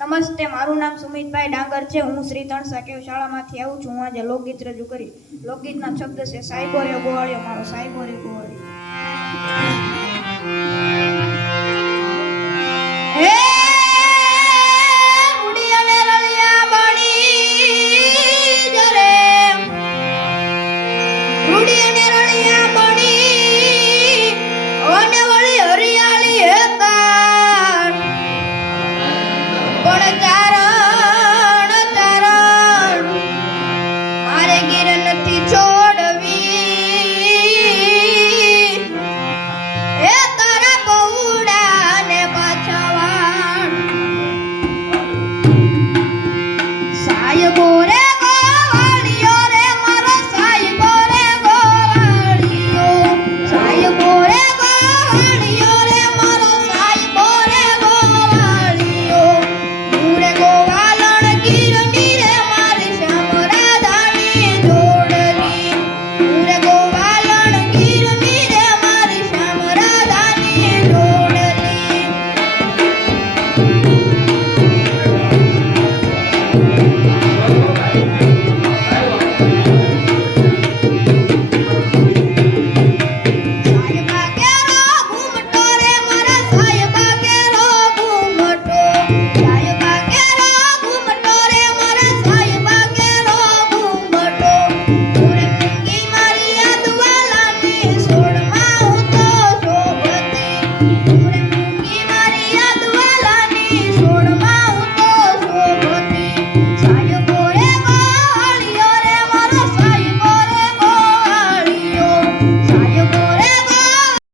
નમસ્તે, મારું નામ સુમિતભાઈ ડાંગર છે. હું શ્રી તણસા કેવ શાળામાંથી આવું છું. હું આજે લોકગીત રજૂ કરી. લોકગીતના શબ્દ છે સાયબોર્યો રે ગોવાળિયો, મારો સાયબોર્યો ગોવાળિયો.